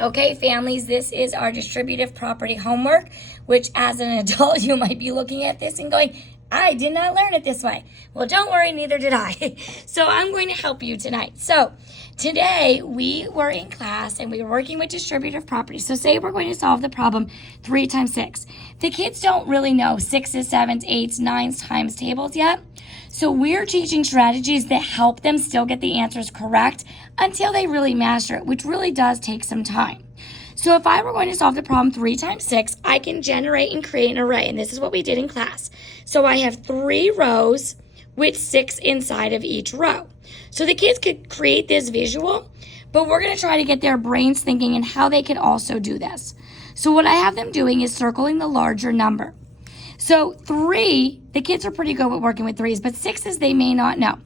Okay, families, this is our distributive property homework, which as an adult, you might be looking at this and going, I did not learn it this way. Well, don't worry, neither did I. So I'm going to help you tonight. So today we were in class and we were working with distributive property. So say we're going to solve the problem 3 times 6. The kids don't really know 6s, 7s, 8s, 9s times tables yet. So we're teaching strategies that help them still get the answers correct until they really master it, which really does take some time. So if I were going to solve the problem 3 times 6, I can generate and create an array, and this is what we did in class. So I have 3 rows with 6 inside of each row. So the kids could create this visual, but we're going to try to get their brains thinking and how they could also do this. So what I have them doing is circling the larger number. So 3, the kids are pretty good at working with 3s, but 6s they may not know.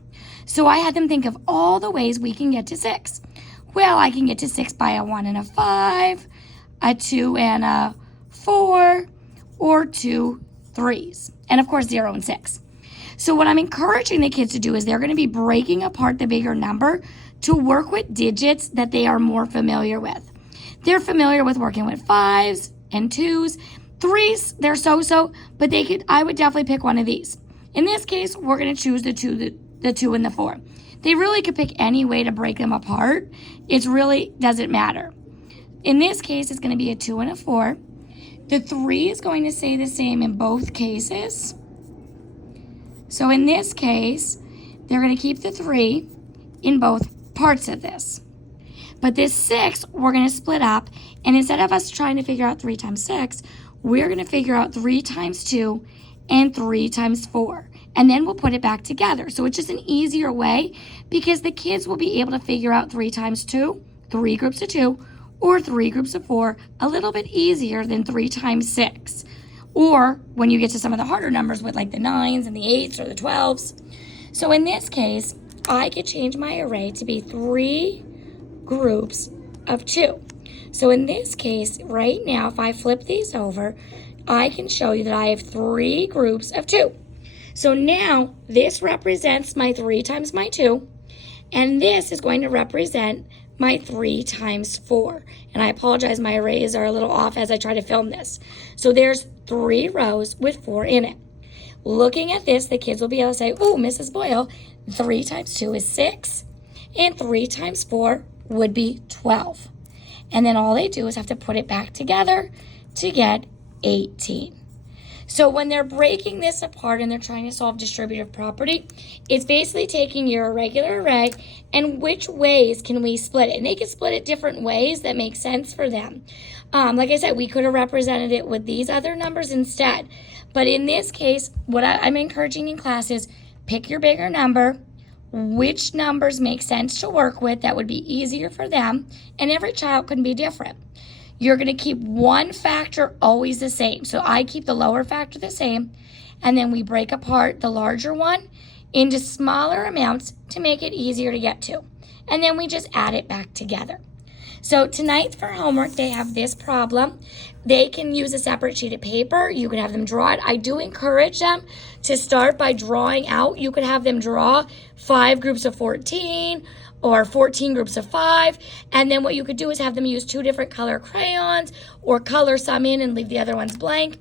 So I had them think of all the ways we can get to 6. Well, I can get to 6 by a 1 and a 5, a 2 and a 4, or 2 3s, and of course 0 and 6. So what I'm encouraging the kids to do is they're going to be breaking apart the bigger number to work with digits that they are more familiar with. They're familiar with working with 5s and 2s. 3s, they're so-so, but I would definitely pick one of these. In this case, we're going to choose the 2 and the 4. They really could pick any way to break them apart. It really doesn't matter. In this case, it's going to be a 2 and a 4. The 3 is going to stay the same in both cases. So in this case, they're going to keep the 3 in both parts of this. But this 6, we're going to split up, and instead of us trying to figure out 3 times 6, we're going to figure out 3 times 2 and 3 times 4. And then we'll put it back together. So it's just an easier way because the kids will be able to figure out 3 times 2, 3 groups of 2, or 3 groups of 4 a little bit easier than 3 times 6. Or when you get to some of the harder numbers with like the 9s and the 8s or the 12s. So in this case, I could change my array to be 3 groups of 2. So in this case, right now, if I flip these over, I can show you that I have 3 groups of 2. So now this represents my 3 times my 2, and this is going to represent my 3 times 4. And I apologize, my arrays are a little off as I try to film this. So there's 3 rows with 4 in it. Looking at this, the kids will be able to say, oh, Mrs. Boyle, 3 times 2 is 6, and 3 times 4 would be 12. And then all they do is have to put it back together to get 18. So when they're breaking this apart and they're trying to solve distributive property, it's basically taking your irregular array and which ways can we split it. And they can split it different ways that make sense for them. Like I said, we could have represented it with these other numbers instead. But in this case, what I'm encouraging in class is pick your bigger number, which numbers make sense to work with that would be easier for them, and every child can be different. You're going to keep one factor always the same. So I keep the lower factor the same, and then we break apart the larger one into smaller amounts to make it easier to get to. And then we just add it back together. So tonight for homework, they have this problem. They can use a separate sheet of paper. You could have them draw it. I do encourage them to start by drawing out. You could have them draw 5 groups of 14 or 14 groups of 5. And then what you could do is have them use 2 different color crayons or color some in and leave the other ones blank.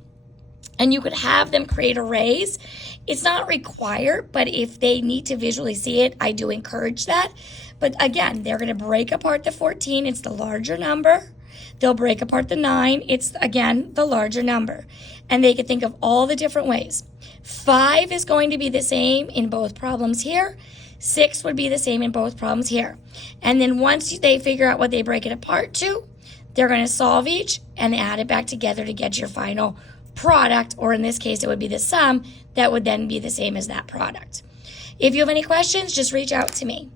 And you could have them create arrays. It's not required, but if they need to visually see it, I do encourage that. But again, they're going to break apart the 14. It's the larger number. They'll break apart the 9. It's, again, the larger number. And they can think of all the different ways. 5 is going to be the same in both problems here. 6 would be the same in both problems here. And then once they figure out what they break it apart to, they're going to solve each and add it back together to get your final product, or in this case, it would be the sum that would then be the same as that product. If you have any questions, just reach out to me.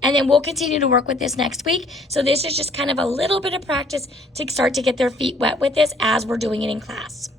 And then we'll continue to work with this next week. So this is just kind of a little bit of practice to start to get their feet wet with this as we're doing it in class.